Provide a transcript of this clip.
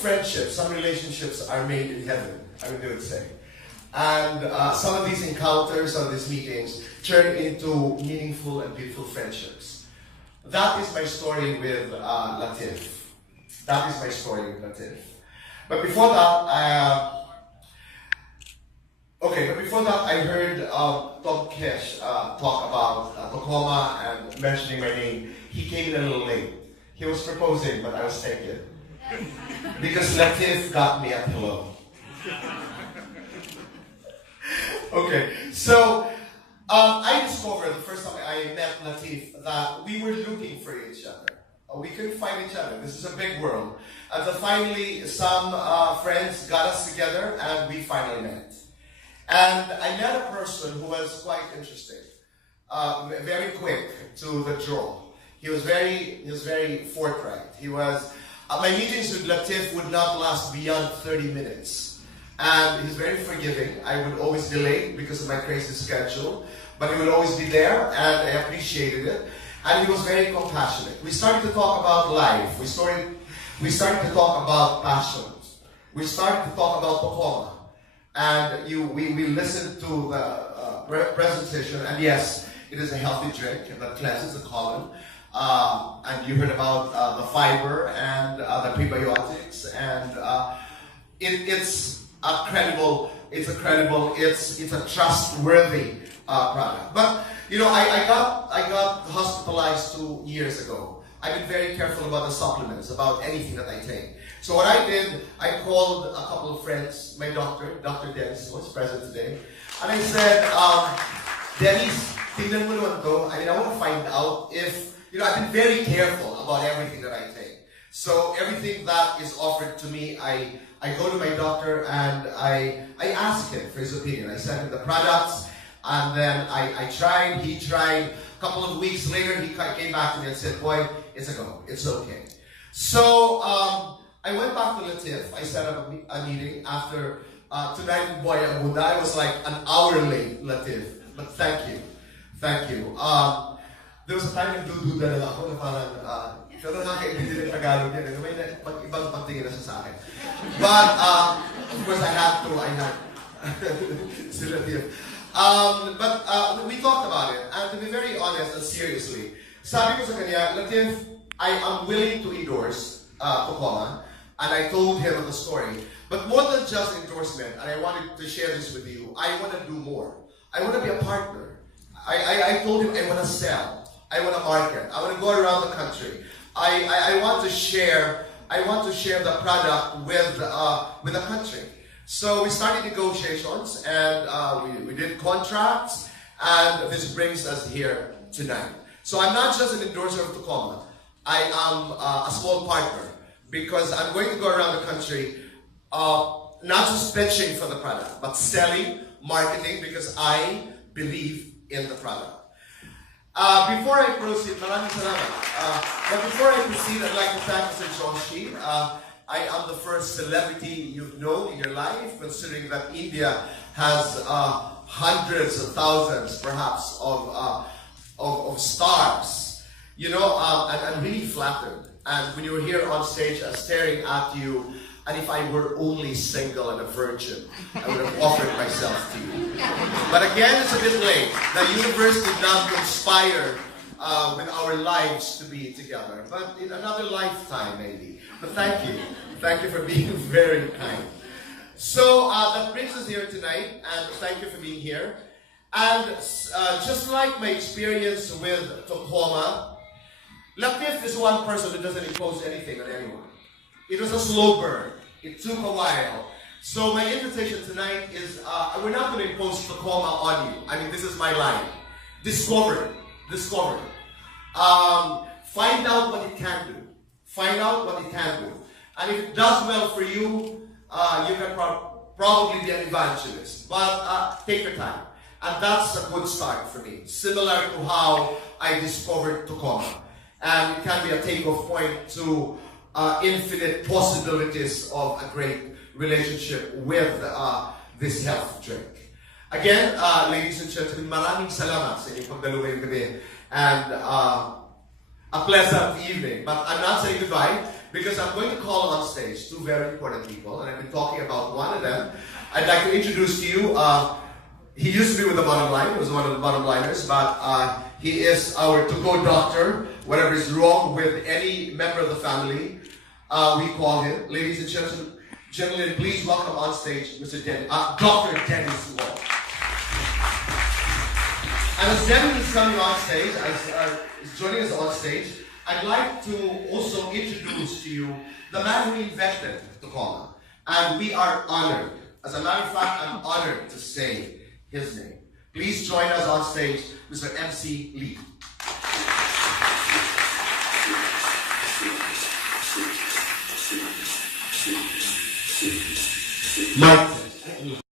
Friendships, some relationships are made in heaven, I would say. And some of these encounters, some of these meetings, turn into meaningful and beautiful friendships. That is my story with Latif. That is my story with Latif. But before that, I heard Tom Kesh talk about Tocoma and mentioning my name. He came in a little late. He was proposing, but I was taken. Because Latif got me at hello. Okay, so I discovered the first time I met Latif that we were looking for each other. We couldn't find each other. This is a big world. And so finally, some friends got us together and we finally met. And I met a person who was quite interesting, very quick to the draw. He was very forthright. He was, my meetings with Latif would not last beyond 30 minutes. And he's very forgiving. I would always delay because of my crazy schedule, but he would always be there, and I appreciated it. And he was very compassionate. We started to talk about life. We started to talk about passions. We started to talk about Tocoma. And we listened to the presentation, and yes, it is a healthy drink that cleanses the colon. And you heard about the fiber and the prebiotics, and it's a trustworthy product. But you know, I got hospitalized 2 years ago. I've been very careful about the supplements, about anything that I take. So what I did, I called a couple of friends, my doctor, Dr. Dennis, who is present today, and I said, Dennis, tingnan mo naman to. I mean, I want to find out if, you know, I've been very careful about everything that I take. So everything that is offered to me, I go to my doctor and I ask him for his opinion. I sent him the products, and then I tried, he tried. A couple of weeks later, he came back to me and said, boy, it's a go, it's okay. So I went back to Latif. I set up a meeting after tonight with Boy Abunda. I was like an hour late, Latif, but thank you. There was a time nagdududa na ako na parang, pero nakakaintindi ng Tagalog yan. May ibang pagtingin na siya sa akin. But, of course, I had si Latif. But we talked about it, and to be very honest and seriously, sabi ko sa kanya, Latif, I am willing to endorse Tocoma, and I told him the story. But more than just endorsement, and I wanted to share this with you, I want to do more. I want to be a partner. I told him I want to sell. I want to market. I want to go around the country. I want to share. I want to share the product with the country. So we started negotiations, and we did contracts, and this brings us here tonight. So I'm not just an endorser of Tocoma. I am a small partner because I'm going to go around the country, not just pitching for the product, but selling, marketing, because I believe in the product. Before I proceed, maraming salamat. But before I proceed, I'd like to thank Mr. Joshi. I am the first celebrity you've known in your life, considering that India has hundreds of thousands, perhaps, of stars. You know, and I'm really flattered. And when you were here on stage, staring at you, and if I were only single and a virgin, I would have offered myself to you. But again, it's a bit late. The universe did not conspire with our lives to be together. But in another lifetime, maybe. But thank you. Thank you for being very kind. So that brings us here tonight, and thank you for being here. And just like my experience with Tocoma, Latif is one person who doesn't impose anything on anyone. It was a slow burn. It took a while. So my invitation tonight is, we're not going to impose Tocoma on you. I mean, this is my line. Discover it. Discover it. Find out what it can do. Find out what it can do. And if it does well for you, you can probably be an evangelist. But take your time. And that's a good start for me. Similar to how I discovered Tocoma. And it can be a takeoff point to infinite possibilities of a great relationship with this health drink. Again, ladies and gentlemen, maraming salamat sa inyong pagdalo ngayong gabi. And a pleasant evening. But I'm not saying goodbye because I'm going to call on stage two very important people, and I've been talking about one of them. I'd like to introduce to you, he used to be with the Bottom Line, he was one of the Bottom Liners, but he is our to-go doctor. Whatever is wrong with any member of the family, we call him. Ladies and gentlemen, please welcome on stage Mr. Dr. Dennis Wong. And as Dennis is coming on stage, is joining us on stage, I'd like to also introduce to you the man who invented Tocoma. And we are honored. As a matter of fact, I'm honored to say his name. Please join us on stage, Mr. MC Lee. Mike.